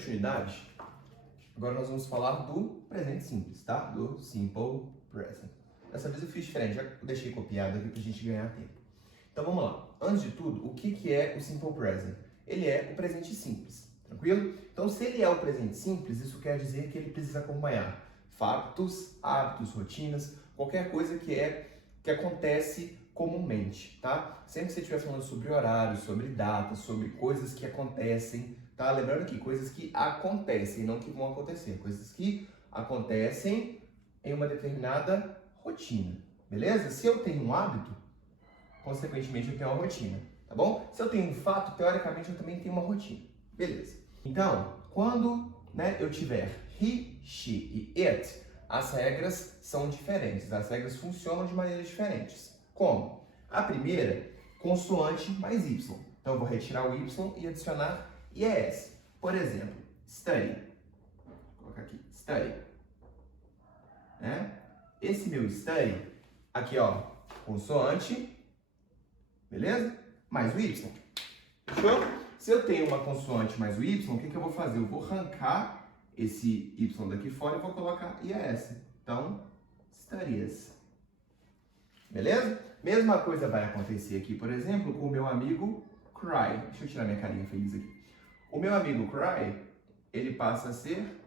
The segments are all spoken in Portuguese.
continuidade, agora nós vamos falar do presente simples, tá? Do simple present. Dessa vez eu fiz diferente, já deixei copiado aqui pra gente ganhar tempo. Então vamos lá. Antes de tudo, o que é o simple present? Ele é o presente simples, tranquilo? Então se ele é o presente simples, isso quer dizer que ele precisa acompanhar fatos, hábitos, rotinas, qualquer coisa que acontece comumente, tá? Sempre que você estiver falando sobre horários, sobre datas, sobre coisas que acontecem, tá? Lembrando que coisas que acontecem, não que vão acontecer, coisas que acontecem em uma determinada rotina, beleza? Se eu tenho um hábito, consequentemente eu tenho uma rotina, tá bom? Se eu tenho um fato, teoricamente eu também tenho uma rotina, beleza? Então, quando eu tiver he, she e it, as regras são diferentes, as regras funcionam de maneiras diferentes. Como? A primeira, consoante mais y. Então eu vou retirar o y e adicionar es. Por exemplo, study. Vou colocar aqui, study. Esse meu study, aqui ó, consoante, beleza? Mais o y. Fechou? Se eu tenho uma consoante mais o y, o que eu vou fazer? Eu vou arrancar esse y daqui fora e vou colocar es. Então, studies. Beleza? Mesma coisa vai acontecer aqui, por exemplo, com o meu amigo Cry. Deixa eu tirar minha carinha feliz aqui. O meu amigo Cry, ele passa a ser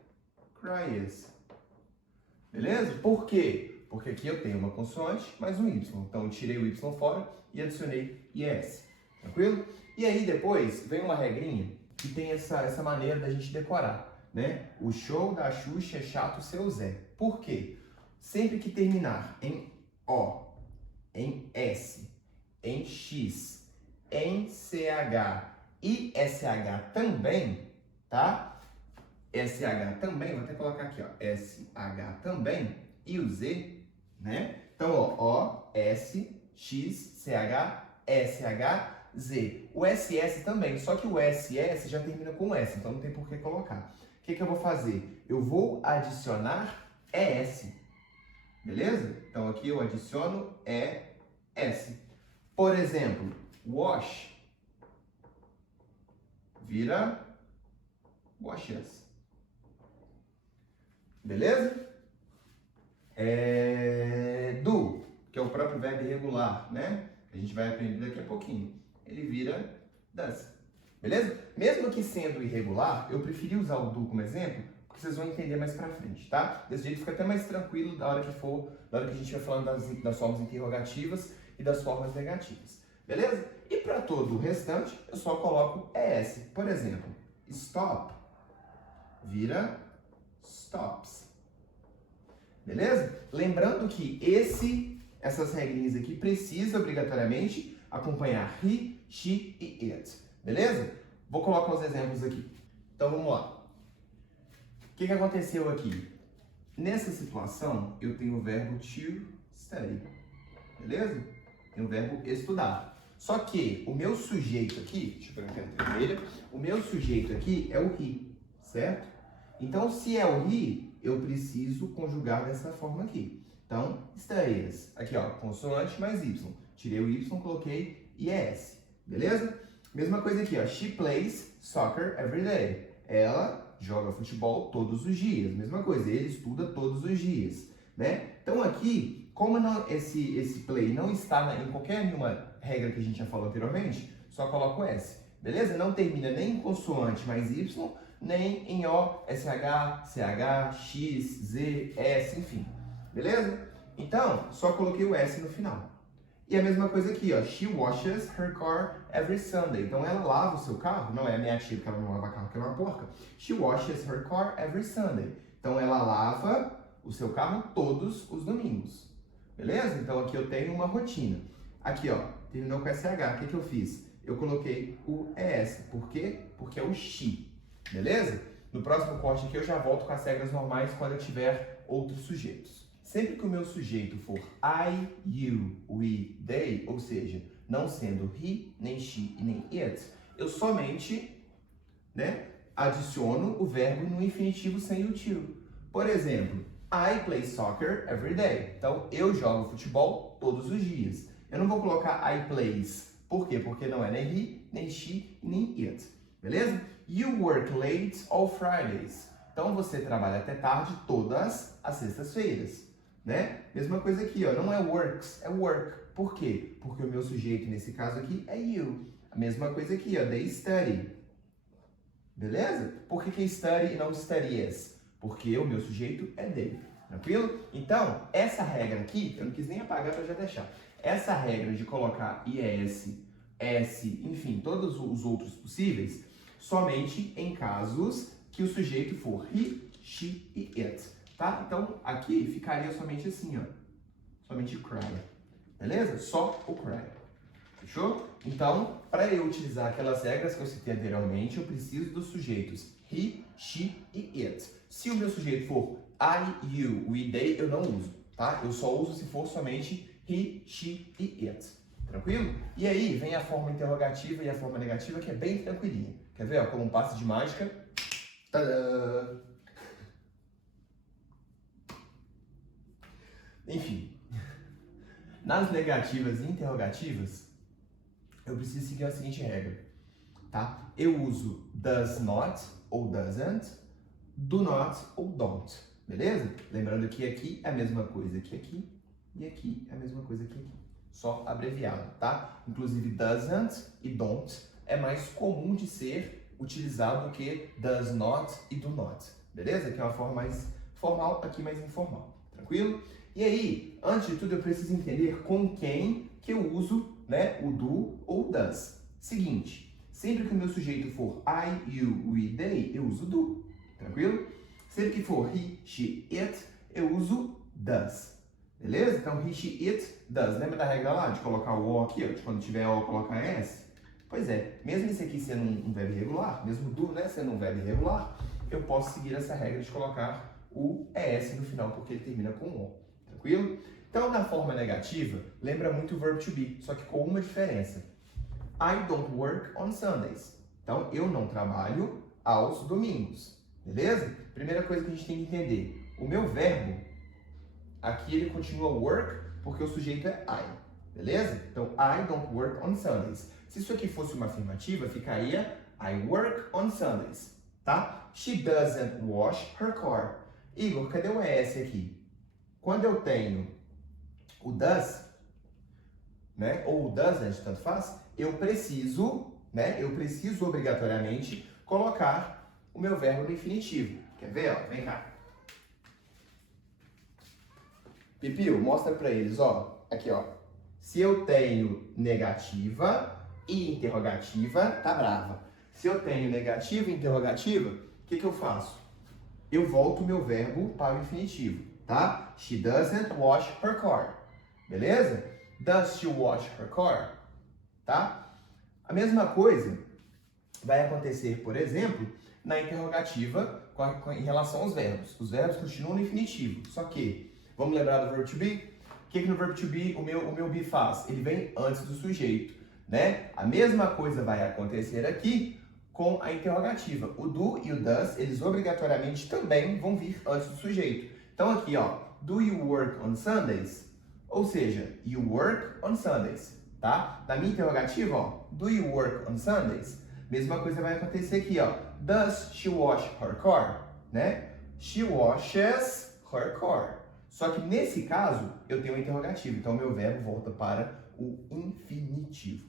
cries. Beleza? Por quê? Porque aqui eu tenho uma consoante mais um y. Então eu tirei o y fora e adicionei es. Tranquilo? E aí depois vem uma regrinha que tem essa maneira da gente decorar, né? O show da Xuxa é chato seu Zé. Por quê? Sempre que terminar em O, em S, em X, em CH e SH também, tá? SH também, vou até colocar aqui, ó, SH também, e o Z, né? Então, ó, O, S, X, CH, SH, Z. O SS também, só que o SS já termina com S, então não tem por que colocar. O que eu vou fazer? Eu vou adicionar ES. Beleza? Então aqui eu adiciono ES. Por exemplo, wash vira washes. Beleza? Do, que é o próprio verbo irregular, né? A gente vai aprender daqui a pouquinho. Ele vira does. Beleza? Mesmo que sendo irregular, eu preferi usar o do como exemplo, porque vocês vão entender mais pra frente, tá? Desse jeito fica até mais tranquilo da hora que a gente vai falando das formas interrogativas e das formas negativas. Beleza? E para todo o restante, eu só coloco ES. Por exemplo, stop vira stops. Beleza? Lembrando que essas regrinhas aqui precisam obrigatoriamente acompanhar he, she e it. Beleza? Vou colocar os exemplos aqui. Então vamos lá. O que aconteceu aqui? Nessa situação, eu tenho o verbo to study. Beleza? Tem o verbo estudar. Só que o meu sujeito aqui, deixa eu pegar a caneta vermelha, o meu sujeito aqui é o he, certo? Então, se é o he, eu preciso conjugar dessa forma aqui. Então, studies. Aqui, ó, consoante mais y. Tirei o y, coloquei es. Beleza? Mesma coisa aqui, ó. She plays soccer every day. Ela joga futebol todos os dias. Mesma coisa, ele estuda todos os dias, né? Então aqui, como esse play não está em qualquer nenhuma regra que a gente já falou anteriormente, só coloco o S, beleza? Não termina nem em consoante mais Y, nem em O, SH, CH, X, Z, S, enfim, beleza? Então, só coloquei o S no final. E a mesma coisa aqui, ó, she washes her car every Sunday. Então ela lava o seu carro, não é a minha tia porque ela não lava carro, porque ela é uma porca. She washes her car every Sunday. Então ela lava o seu carro todos os domingos. Beleza? Então aqui eu tenho uma rotina. Aqui, ó, terminou com SH. O que eu fiz? Eu coloquei o ES. Por quê? Porque é o she. Beleza? No próximo corte aqui eu já volto com as regras normais quando eu tiver outros sujeitos. Sempre que o meu sujeito for I, you, we, they, ou seja, não sendo he, nem she e nem it, eu somente, adiciono o verbo no infinitivo sem o to. Por exemplo, I play soccer every day. Então, eu jogo futebol todos os dias. Eu não vou colocar I plays. Por quê? Porque não é nem he, nem she, nem it. beleza? You work late all Fridays. Então você trabalha até tarde todas as sextas-feiras, né? Mesma coisa aqui, ó, não é works, é work. Por quê? Porque o meu sujeito nesse caso aqui é you. A mesma coisa aqui, ó, they study. Beleza? Por que study e não studies? Porque o meu sujeito é they. Tranquilo? Então, essa regra aqui, eu não quis nem apagar para já deixar. Essa regra de colocar IS, S, enfim, todos os outros possíveis, somente em casos que o sujeito for he, she e it. Tá? Então, aqui ficaria somente assim, ó. Somente cry. Beleza? Só o cry. Fechou? Então, para eu utilizar aquelas regras que eu citei anteriormente, eu preciso dos sujeitos he, she e it. Se o meu sujeito for I, you, we, they, eu não uso, tá? Eu só uso se for somente he, she e it. Tranquilo? E aí vem a forma interrogativa e a forma negativa, que é bem tranquilinha. Quer ver? Ó, como um passe de mágica. Tadã! Enfim. Nas negativas e interrogativas, eu preciso seguir a seguinte regra, tá? Eu uso does not ou doesn't, do not ou don't, beleza? Lembrando que aqui é a mesma coisa que aqui e aqui é a mesma coisa que aqui, só abreviado, tá? Inclusive doesn't e don't é mais comum de ser utilizado do que does not e do not, beleza? Que é uma forma mais formal, aqui mais informal, tranquilo? E aí, antes de tudo, eu preciso entender com quem que eu uso, né, o do ou does. Seguinte, sempre que o meu sujeito for I, you, we, they, eu uso do, tranquilo? Sempre que for he, she, it, eu uso does, beleza? Então, he, she, it, does. Lembra da regra lá de colocar o O aqui, ó, de quando tiver O, colocar S? Pois é, mesmo esse aqui sendo um verbo irregular, mesmo do, né, sendo um verbo irregular, eu posso seguir essa regra de colocar o ES no final, porque ele termina com O, tranquilo? Então, na forma negativa, lembra muito o verb to be, só que com uma diferença. I don't work on Sundays. Então, eu não trabalho aos domingos, beleza? Primeira coisa que a gente tem que entender, o meu verbo, aqui ele continua work, porque o sujeito é I, beleza? Então, I don't work on Sundays. Se isso aqui fosse uma afirmativa, ficaria I work on Sundays, tá? She doesn't wash her car. Igor, cadê o ES aqui? Quando eu tenho o does, né, ou o doesn't, tanto faz, eu preciso obrigatoriamente colocar o meu verbo no infinitivo. Quer ver? Ó, vem cá. Pipio, mostra pra eles, ó. Aqui, ó. Se eu tenho negativa e interrogativa, tá brava. Se eu tenho negativa e interrogativa, o que eu faço? Eu volto o meu verbo para o infinitivo, tá? She doesn't wash her car. Beleza? Does she wash her car? Tá? A mesma coisa vai acontecer, por exemplo, na interrogativa em relação aos verbos. Os verbos continuam no infinitivo, só que, vamos lembrar do verbo to be? O que no verbo to be o meu be faz? Ele vem antes do sujeito, né? A mesma coisa vai acontecer aqui com a interrogativa. O do e o does, eles obrigatoriamente também vão vir antes do sujeito. Então aqui, ó, do you work on Sundays? Ou seja, you work on Sundays, tá? Na minha interrogativa, ó, do you work on Sundays? Mesma coisa vai acontecer aqui, ó. Does she wash her car? Né? She washes her car. Só que nesse caso, eu tenho um interrogativo, então meu verbo volta para o infinitivo.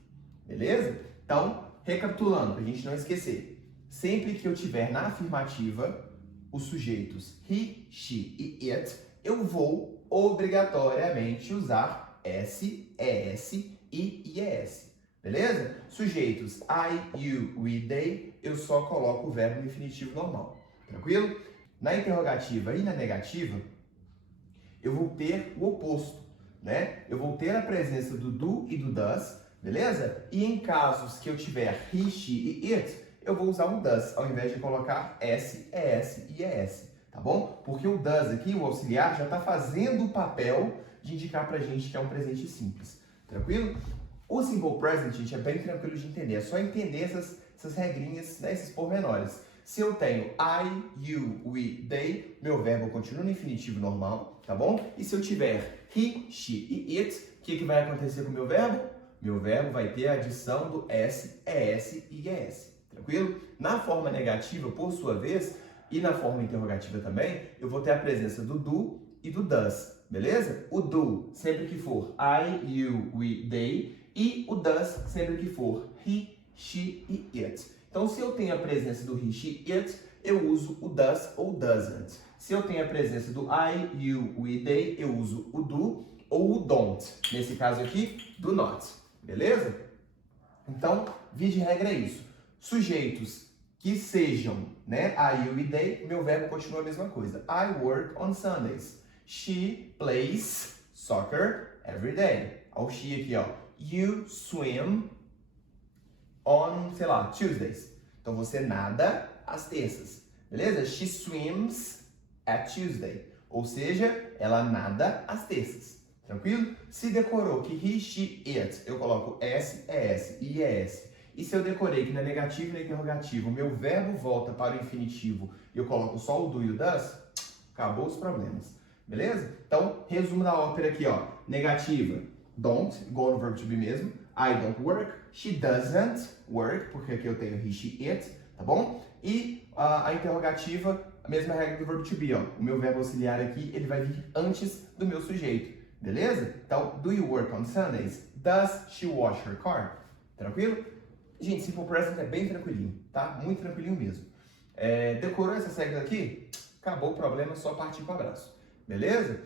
Beleza? Então, recapitulando, para a gente não esquecer. Sempre que eu tiver na afirmativa os sujeitos he, she e it, eu vou obrigatoriamente usar S, ES e IES. Beleza? Sujeitos I, you, we, they, eu só coloco o verbo no infinitivo normal. Tranquilo? Na interrogativa e na negativa, eu vou ter o oposto, né? Eu vou ter a presença do do e do does, beleza? E em casos que eu tiver he, she e it, eu vou usar o does, ao invés de colocar S, ES e IES, tá bom? Porque o does aqui, o auxiliar, já está fazendo o papel de indicar pra gente que é um presente simples, tranquilo? O simple present, gente, é bem tranquilo de entender, é só entender essas regrinhas, né, esses pormenores. Se eu tenho I, you, we, they, meu verbo continua no infinitivo normal, tá bom? E se eu tiver he, she e it, o que vai acontecer com o meu verbo? Meu verbo vai ter a adição do S, ES e IES. Tranquilo? Na forma negativa, por sua vez, e na forma interrogativa também, eu vou ter a presença do do e do does, beleza? O do sempre que for I, you, we, they, e o does sempre que for he, she e it. Então, se eu tenho a presença do he, she, it, eu uso o does ou doesn't. Se eu tenho a presença do I, you, we, they, eu uso o do ou o don't. Nesse caso aqui, do not. Beleza? Então, via de regra é isso. Sujeitos que sejam, né, I, you e they, meu verbo continua a mesma coisa. I work on Sundays. She plays soccer every day. Olha o she aqui, ó. You swim on, sei lá, Tuesdays. Então, você nada às terças. Beleza? She swims at Tuesday. Ou seja, ela nada às terças. Tranquilo? Se decorou que he, she, it, eu coloco S, ES, I, ES. E se eu decorei que na negativa e na interrogativa o meu verbo volta para o infinitivo e eu coloco só o do e o does, acabou os problemas. Beleza? Então, resumo da ópera aqui, ó. Negativa, don't, igual no verbo to be mesmo. I don't work. She doesn't work, porque aqui eu tenho he, she, it, tá bom? E a interrogativa, a mesma regra do verbo to be, ó. O meu verbo auxiliar aqui, ele vai vir antes do meu sujeito. Beleza? Então, do you work on Sundays? Does she wash her car? Tranquilo? Gente, Simple Present é bem tranquilinho, tá? Muito tranquilinho mesmo. Decorou essas regras aqui? Acabou o problema, só partir com o abraço. Beleza?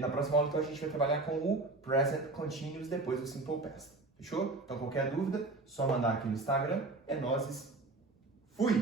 Na próxima aula, então, a gente vai trabalhar com o Present Continuous depois do Simple Past. Fechou? Então, qualquer dúvida, só mandar aqui no Instagram. É nóis. Fui!